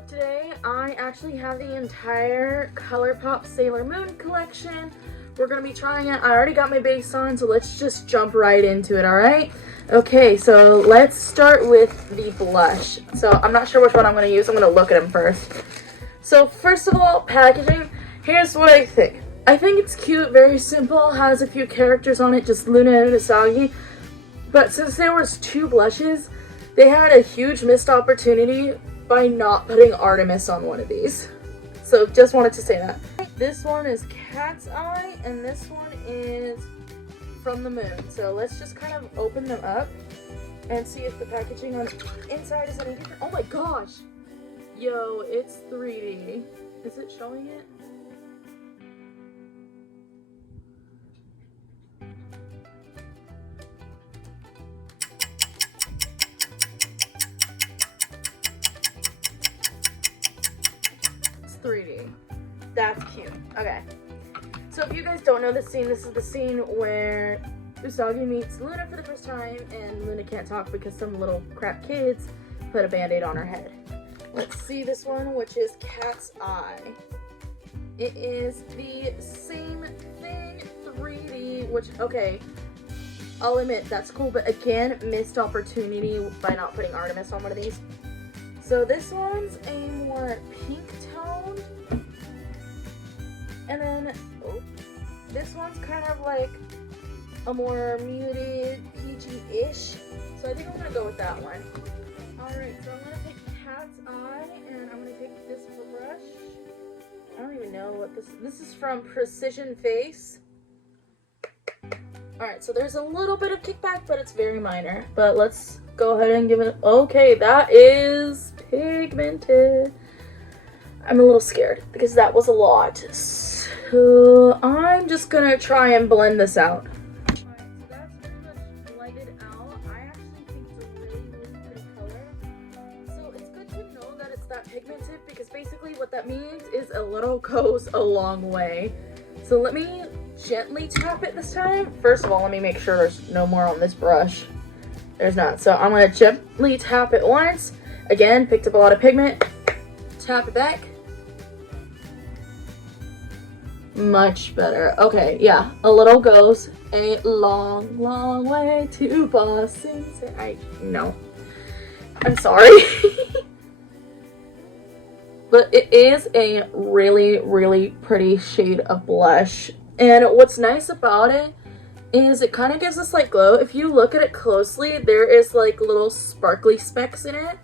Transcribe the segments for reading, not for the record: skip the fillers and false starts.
So today I actually have the entire ColourPop Sailor Moon collection. We're going to be trying it. I already got my base on, so let's just jump right into it, alright? Okay, so let's start with the blush. So I'm not sure which one I'm going to use. I'm going to look at them first. So first of all, packaging. Here's what I think. I think it's cute, very simple, has a few characters on it, just Luna and Usagi. But since there was two blushes, they had a huge missed opportunity by not putting Artemis on one of these. So just wanted to say that. This one is Cat's Eye and this one is From the Moon. So let's just kind of open them up and see if the packaging on the inside is any different. Oh my gosh! Yo, it's 3D. Is it showing it? It's 3D. That's cute. Okay. So if you guys don't know this scene, this is the scene where Usagi meets Luna for the first time and Luna can't talk because some little crap kids put a band-aid on her head. Let's see this one, which is Cat's Eye. It is the same thing, 3D, which, okay, I'll admit that's cool, but again, missed opportunity by not putting Artemis on one of these. So this one's a more pink tone, and then this one's kind of like a more muted, peachy-ish. So I think I'm gonna go with that one. Alright, so I'm gonna take Cat's Eye, and I'm gonna take this brush. I don't even know what this is from Precision Face. Alright, so there's a little bit of kickback, but it's very minor. But let's go ahead and give it, okay, that is pigmented. I'm a little scared because that was a lot. So I'm just gonna try and blend this out. Alright, so that's pretty much blended out. I actually think it's a really, really pretty color. So it's good to know that it's that pigmented because basically what that means is a little goes a long way. So let me gently tap it this time. First of all, let me make sure there's no more on this brush. There's not. So I'm gonna gently tap it once. Again, picked up a lot of pigment. Tap it back. Much better. Okay, yeah, a little goes a long, long way to Boston. I know. I'm sorry. But it is a really, really pretty shade of blush. And what's nice about it is it kind of gives this like glow. If you look at it closely, there is like little sparkly specks in it.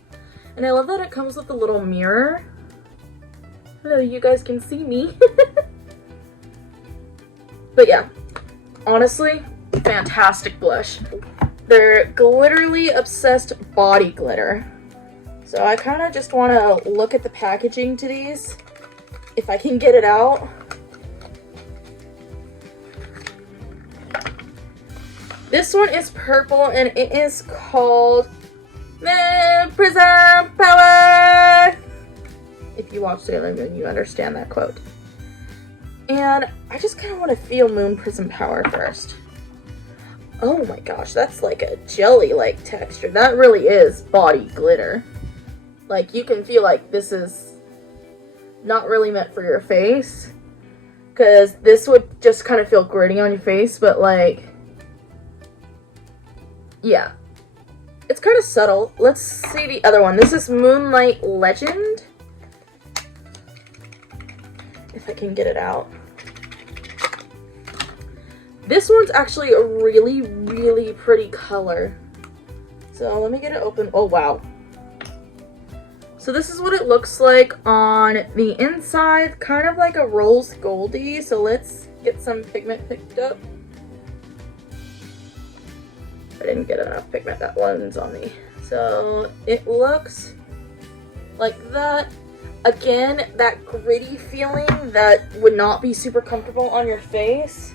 And I love that it comes with a little mirror. So you guys can see me. But yeah, honestly, fantastic blush. They're Glitterly Obsessed Body Glitter. So I kind of just want to look at the packaging to these, if I can get it out. This one is purple and it is called Moon Prism Power. If you watch Sailor Moon, you understand that quote. And I just kind of want to feel Moon Prism Power first. Oh my gosh, that's like a jelly-like texture. That really is body glitter. Like, you can feel like this is not really meant for your face. Because this would just kind of feel gritty on your face, but like, yeah. It's kind of subtle. Let's see the other one. This is Moonlight Legend. If I can get it out. This one's actually a really, really pretty color. So let me get it open. Oh, wow. So this is what it looks like on the inside. Kind of like a rose goldy. So let's get some pigment picked up. I didn't get enough pigment. That one's on me. So it looks like that. Again, that gritty feeling that would not be super comfortable on your face.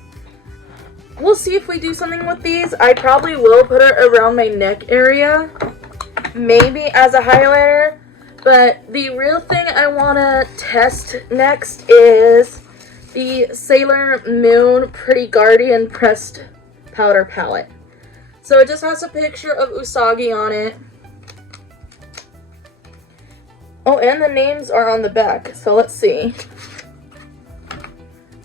We'll see if we do something with these. I probably will put it around my neck area. Maybe as a highlighter. But the real thing I want to test next is the Sailor Moon Pretty Guardian Pressed Powder Palette. So it just has a picture of Usagi on it. Oh, and the names are on the back, so let's see.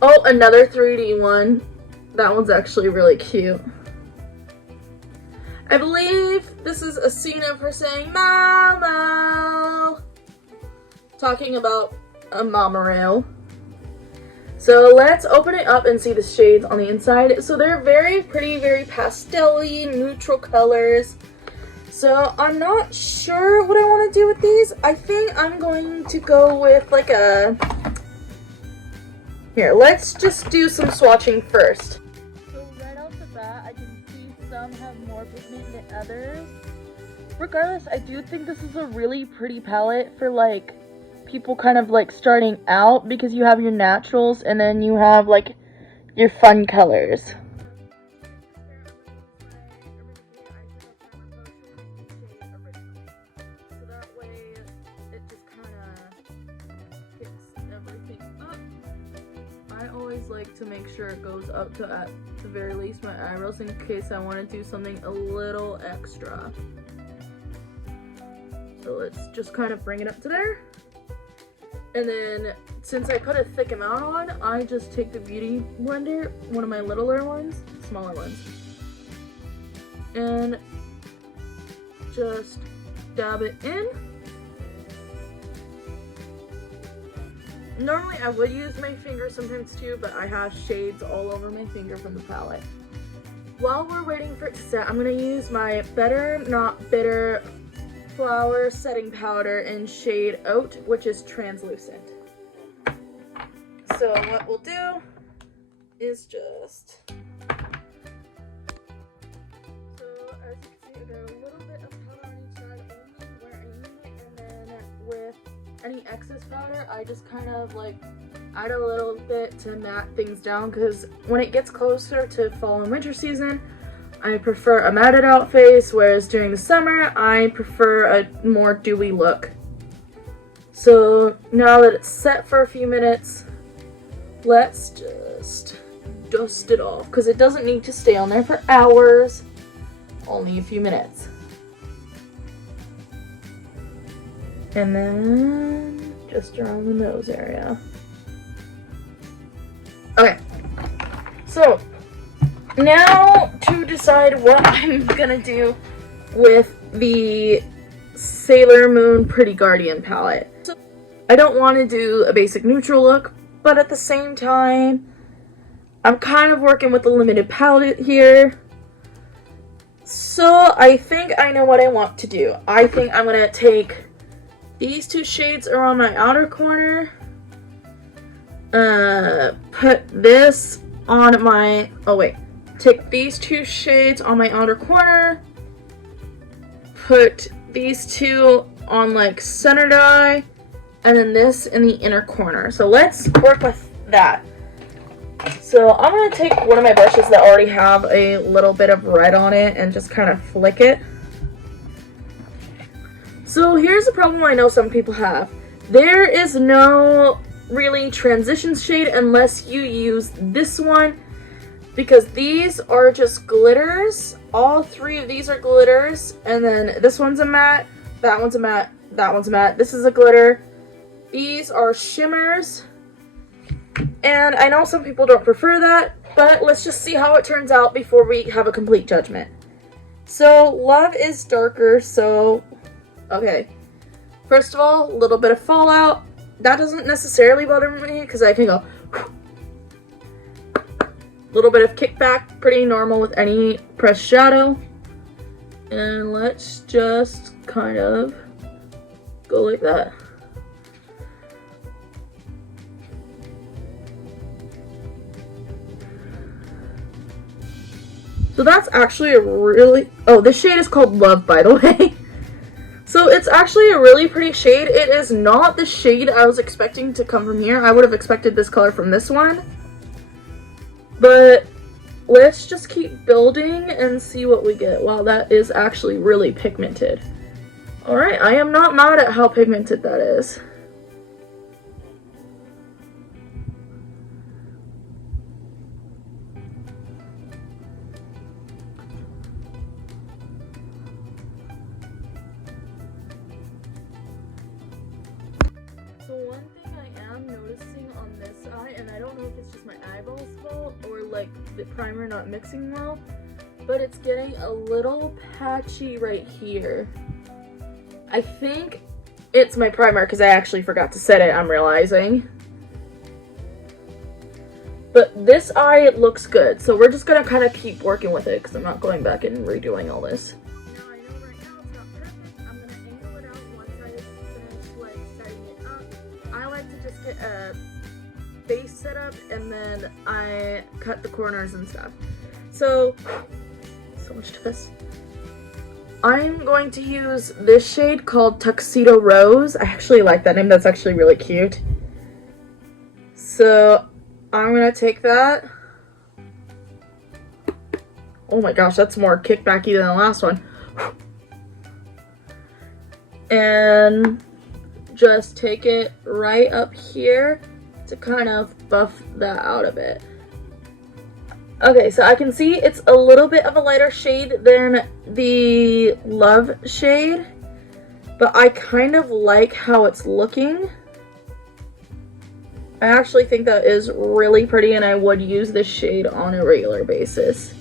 Oh, another 3D one. That one's actually really cute. I believe this is a scene of her saying Momo, talking about a monorail. So let's open it up and see the shades on the inside. So they're very pretty, very pastel-y, neutral colors. So I'm not sure what I want to do with these. I think I'm going to go with like a... Here, let's just do some swatching first. So right off the bat, I can see some have more pigment than others. Regardless, I do think this is a really pretty palette for like people kind of like starting out, because you have your naturals and then you have like your fun colors. So that way it just kind of picks everything up. I always like to make sure it goes up to at the very least my eyebrows in case I want to do something a little extra. So let's just kind of bring it up to there. And then, since I put a thick amount on, I just take the Beauty Blender, one of my littler ones, smaller ones, and just dab it in. Normally I would use my finger sometimes too, but I have shades all over my finger from the palette. While we're waiting for it to set, I'm going to use my Better Not Bitter Flower Setting Powder in shade Oat, which is translucent. So what we'll do is just... So as you can see, I got a little bit of powder on each side only where I need it, and then with any excess powder, I just kind of like add a little bit to matte things down, because when it gets closer to fall and winter season, I prefer a matted out face, whereas during the summer, I prefer a more dewy look. So now that it's set for a few minutes, let's just dust it off, because it doesn't need to stay on there for hours, only a few minutes. And then just around the nose area. Okay, so now to decide what I'm gonna do with the Sailor Moon Pretty Guardian palette. So I don't want to do a basic neutral look, but at the same time, I'm kind of working with a limited palette here. So I think I know what I want to do. I think I'm gonna take these two shades around my outer corner, put this on my, take these two shades on my outer corner, put these two on like centered eye, and then this in the inner corner. So let's work with that. So I'm going to take one of my brushes that already have a little bit of red on it and just kind of flick it. So here's a problem I know some people have. There is no really transition shade unless you use this one, because these are just glitters. All three of these are glitters, and then this one's a matte, that one's a matte, that one's a matte, this is a glitter. These are shimmers, and I know some people don't prefer that, but let's just see how it turns out before we have a complete judgment. So Love is darker, so okay. First of all, a little bit of fallout. That doesn't necessarily bother me because I can go little bit of kickback, pretty normal with any pressed shadow. And let's just kind of go like that. So that's actually a really, oh, this shade is called Love, by the way. So it's actually a really pretty shade. It is not the shade I was expecting to come from here. I would have expected this color from this one. But let's just keep building and see what we get. Wow, that is actually really pigmented. Alright, I am not mad at how pigmented that is. the primer not mixing well, but it's getting a little patchy right here. I think it's my primer because I actually forgot to set it, I'm realizing. But this eye looks good, so we're just gonna kind of keep working with it because I'm not going back and redoing all this. Now I know right now it's not perfect. I'm gonna angle it out once I finish like setting it up. I like to just get a base set up and then I cut the corners and stuff. So much to this. I'm going to use this shade called Tuxedo Rose. I actually like that name. That's actually really cute. So I'm gonna take that. Oh my gosh, that's more kickbacky than the last one. And just take it right up here to kind of buff that out a bit. Okay, so I can see it's a little bit of a lighter shade than the Love shade, but I kind of like how it's looking. I actually think that is really pretty and I would use this shade on a regular basis.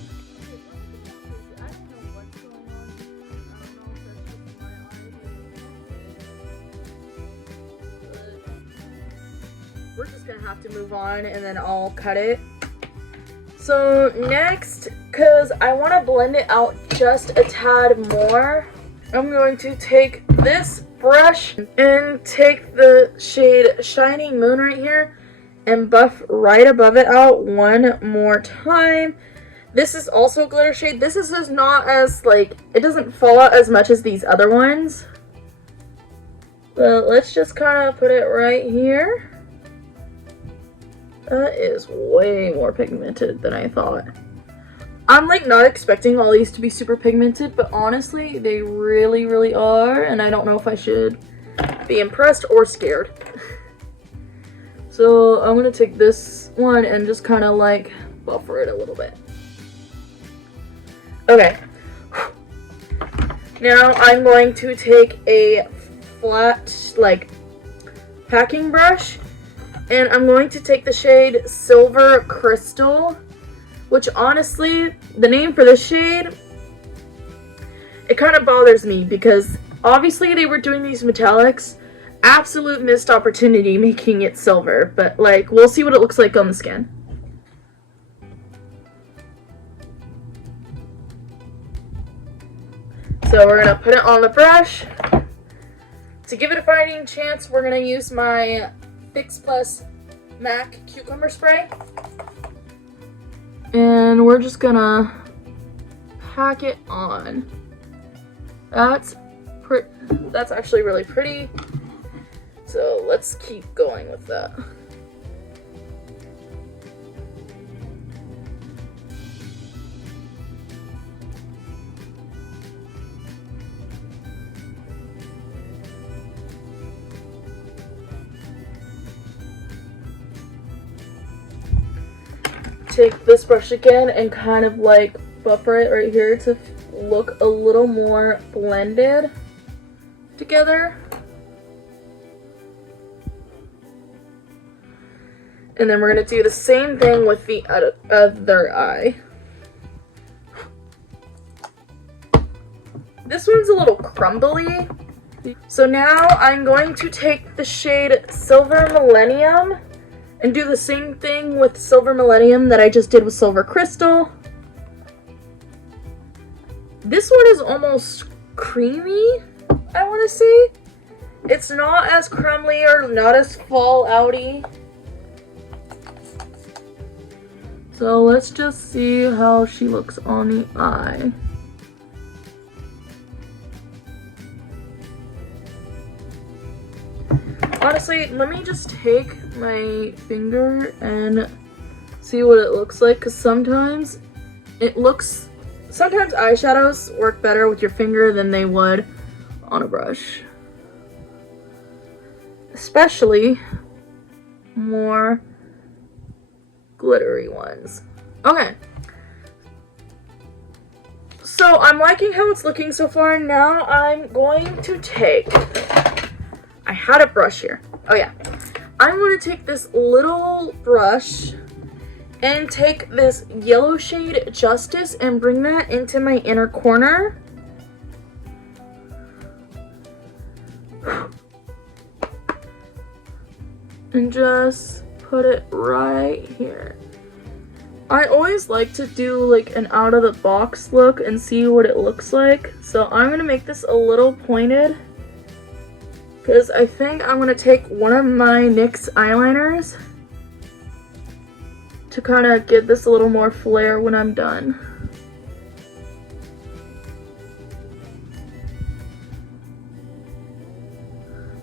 We're just gonna have to move on and then I'll cut it. So next, because I want to blend it out just a tad more, I'm going to take this brush and take the shade Shining Moon right here and buff right above it out one more time. This is also a glitter shade. This is just not as, like, it doesn't fall out as much as these other ones. But let's just kind of put it right here. That is way more pigmented than I thought. I'm like not expecting all these to be super pigmented, but honestly, they really, really are, and I don't know if I should be impressed or scared. So I'm gonna take this one and just kind of like buffer it a little bit. Okay. Now I'm going to take a flat, like, packing brush. And I'm going to take the shade Silver Crystal, which honestly, the name for this shade, it kind of bothers me because obviously they were doing these metallics. Absolute missed opportunity making it silver, but like, we'll see what it looks like on the skin. So we're gonna put it on the brush. To give it a fighting chance, we're gonna use my Fix Plus MAC Cucumber Spray. And we're just gonna pack it on. That's actually really pretty. So let's keep going with that. Take this brush again and kind of like buffer it right here to look a little more blended together. And then we're going to do the same thing with the other eye. This one's a little crumbly. So now I'm going to take the shade Silver Millennium and do the same thing with Silver Millennium that I just did with Silver Crystal. This one is almost creamy, I want to say. It's not as crumbly or not as fallouty. So let's just see how she looks on the eye. Honestly, let me just take my finger and see what it looks like, because sometimes eyeshadows work better with your finger than they would on a brush. Especially more glittery ones. Okay. So I'm liking how it's looking so far. Now I'm going to take, I had a brush here. Oh yeah. I'm going to take this little brush and take this yellow shade Justice and bring that into my inner corner. And just put it right here. I always like to do like an out of the box look and see what it looks like. So I'm gonna make this a little pointed because I think I'm gonna take one of my NYX eyeliners to kind of give this a little more flair when I'm done.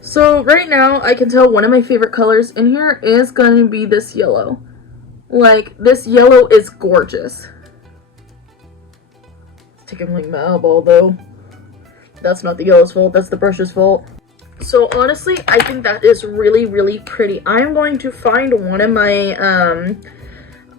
So right now I can tell one of my favorite colors in here is going to be this yellow. Like, this yellow is gorgeous. It's taking like my elbow though. That's not the yellow's fault, that's the brush's fault. So honestly, I think that is really, really pretty. I'm going to find one of my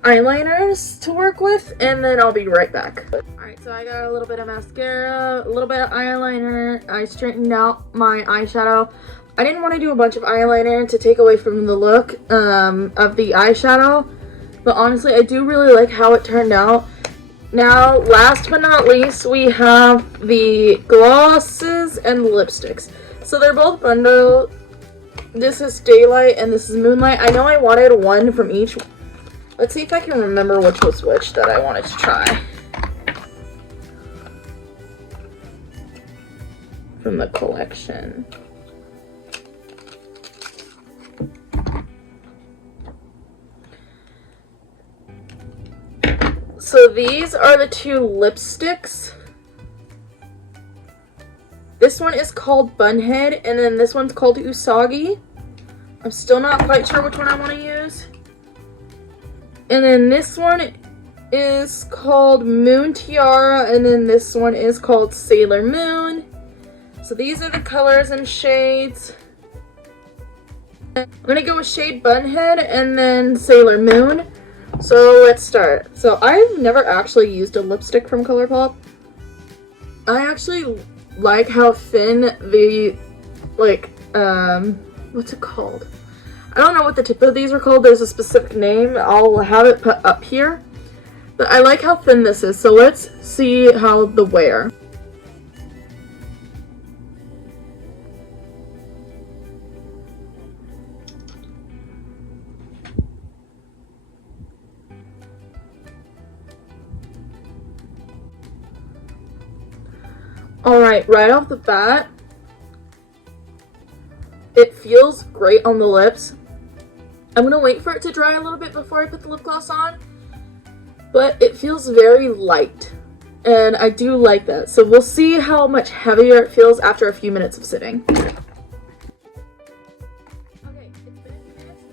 eyeliners to work with and then I'll be right back. Alright, so I got a little bit of mascara, a little bit of eyeliner. I straightened out my eyeshadow. I didn't want to do a bunch of eyeliner to take away from the look of the eyeshadow. But honestly, I do really like how it turned out. Now, last but not least, we have the glosses and lipsticks. So they're both bundled. This is Daylight and this is Moonlight. I know I wanted one from each. Let's see if I can remember which was which that I wanted to try. From the collection. So these are the two lipsticks. This one is called Bunhead, and then this one's called Usagi. I'm still not quite sure which one I want to use. And then this one is called Moon Tiara, and then this one is called Sailor Moon. So these are the colors and shades. I'm going to go with shade Bunhead and then Sailor Moon. So let's start. So I've never actually used a lipstick from ColourPop. I actually like how thin the, like, what's it called? I don't know what the tip of these are called. There's a specific name. I'll have it put up here. But I like how thin this is. So let's see how the wear. Alright, right off the bat, it feels great on the lips. I'm gonna wait for it to dry a little bit before I put the lip gloss on, but it feels very light, and I do like that. So we'll see how much heavier it feels after a few minutes of sitting. Okay, it's been a few minutes.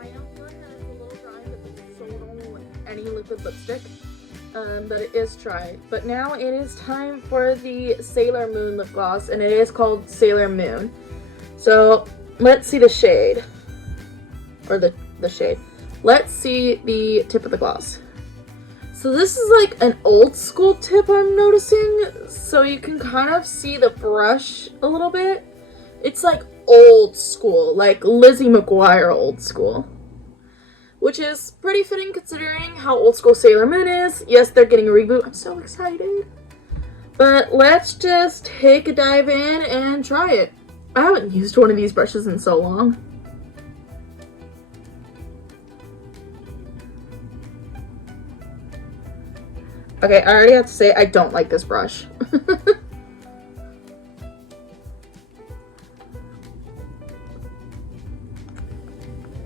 I am feeling that it's a little dry, but this is so normal with any liquid lipstick. But it is dry. But now it is time for the Sailor Moon lip gloss, and it is called Sailor Moon. So let's see the shade, or the shade. Let's see the tip of the gloss. So this is like an old school tip I'm noticing, so you can kind of see the brush a little bit. It's like old school, like Lizzie McGuire old school. Which is pretty fitting considering how old school Sailor Moon is. Yes, they're getting a reboot. I'm so excited. But let's just take a dive in and try it. I haven't used one of these brushes in so long. Okay, I already have to say I don't like this brush.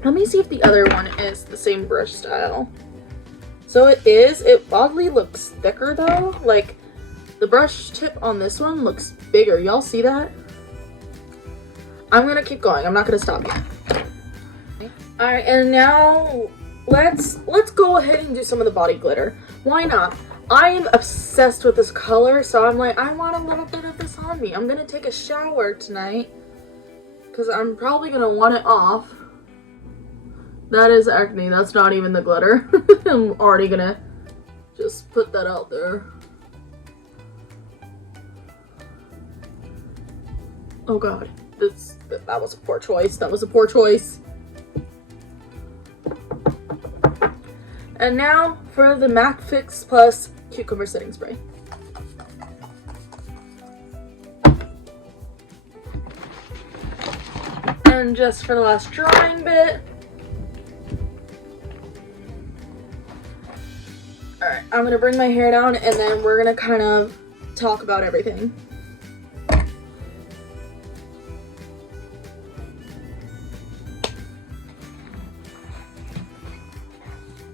Let me see if the other one is the same brush style. So it is. It oddly looks thicker though. Like, the brush tip on this one looks bigger. Y'all see that? I'm gonna keep going. I'm not gonna stop yet. Alright, and now let's go ahead and do some of the body glitter. Why not? I am obsessed with this color, so I'm like, I want a little bit of this on me. I'm gonna take a shower tonight because I'm probably gonna want it off. That is acne. That's not even the glitter. I'm already gonna just put that out there. Oh god. That was a poor choice. That was a poor choice. And now for the MAC Fix Plus Cucumber Setting Spray. And just for the last drawing bit. Alright, I'm going to bring my hair down and then we're going to kind of talk about everything.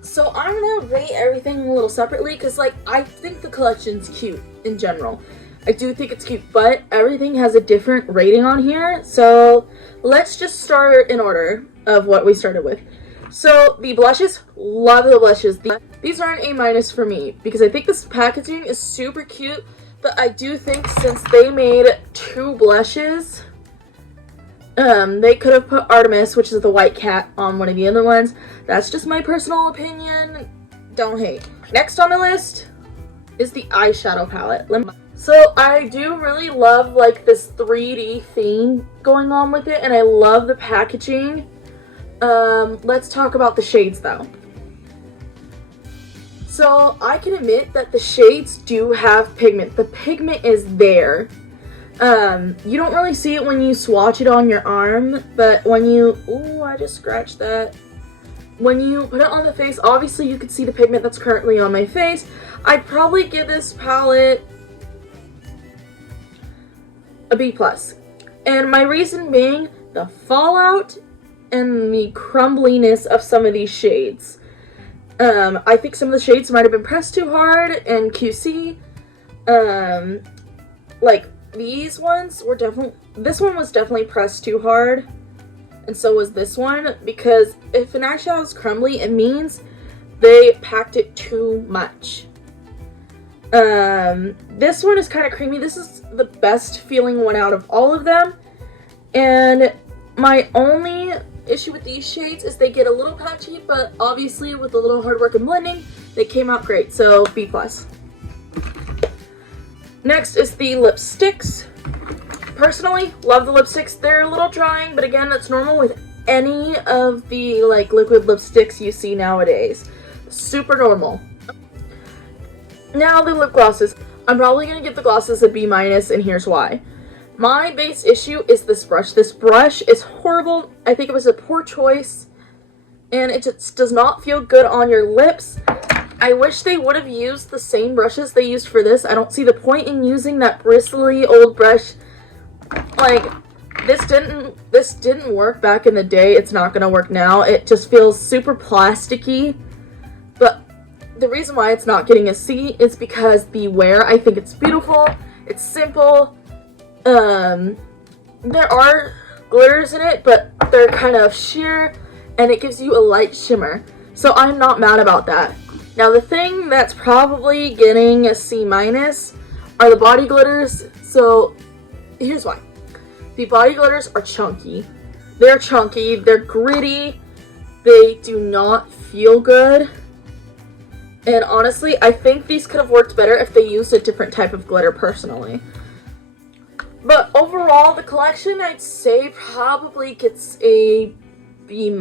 So I'm gonna rate everything a little separately because, like, I think the collection's cute in general. I do think it's cute, but everything has a different rating on here. So let's just start in order of what we started with. So the blushes, love the blushes. These are an A- for me because I think this packaging is super cute, but I do think since they made 2 blushes, they could have put Artemis, which is the white cat, on one of the other ones. That's just my personal opinion. Don't hate. Next on the list is the eyeshadow palette. So I do really love like this 3D theme going on with it, and I love the packaging. Let's talk about the shades though. So I can admit that the shades do have pigment. The pigment is there. You don't really see it when you swatch it on your arm, but when you, ooh, I just scratched that. When you put it on the face, obviously you can see the pigment that's currently on my face. I'd probably give this palette a B+. And my reason being the fallout and the crumbliness of some of these shades. I think some of the shades might have been pressed too hard and QC. Like, these ones were this one was definitely pressed too hard, and so was this one, because if an eyeshadow is crumbly, it means they packed it too much. This one is kind of creamy. This is the best feeling one out of all of them, and my only issue with these shades is they get a little patchy, but obviously with a little hard work and blending, they came out great, so B+. Next is the lipsticks. Personally, love the lipsticks. They're a little drying, but again, that's normal with any of the like liquid lipsticks you see nowadays. Super normal. Now the lip glosses. I'm probably going to give the glosses a B-, and here's why. My base issue is this brush. This brush is horrible. I think it was a poor choice, and it just does not feel good on your lips. I wish they would have used the same brushes they used for this. I don't see the point in using that bristly old brush. Like, this didn't work back in the day. It's not gonna work now. It just feels super plasticky. But the reason why it's not getting a C is because the wear, I think it's beautiful. It's simple. There are glitters in it, but they're kind of sheer, and it gives you a light shimmer. So I'm not mad about that. Now the thing that's probably getting a C- are the body glitters. So here's why. The body glitters are chunky. They're chunky, they're gritty, they do not feel good. And honestly, I think these could have worked better if they used a different type of glitter personally. But overall, the collection I'd say probably gets a B-.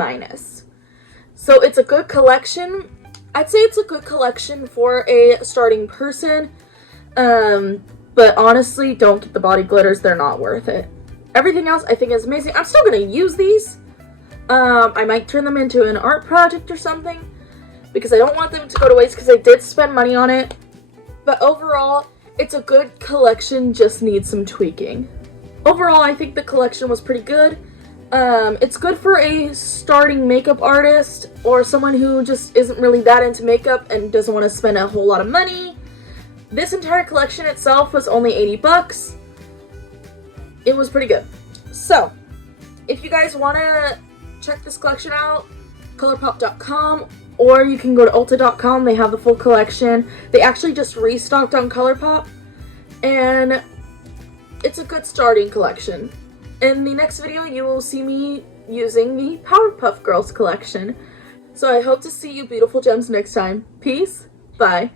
So it's a good collection. I'd say it's a good collection for a starting person, but honestly, don't get the body glitters. They're not worth it. Everything else I think is amazing. I'm still going to use these. I might turn them into an art project or something, because I don't want them to go to waste, because I did spend money on it. But overall, it's a good collection, just needs some tweaking. Overall, I think the collection was pretty good. It's good for a starting makeup artist or someone who just isn't really that into makeup and doesn't want to spend a whole lot of money. This entire collection itself was only $80. It was pretty good. So, if you guys want to check this collection out, ColourPop.com, or you can go to Ulta.com. They have the full collection. They actually just restocked on ColourPop, and it's a good starting collection. In the next video, you will see me using the Powerpuff Girls collection. So I hope to see you beautiful gems next time. Peace. Bye.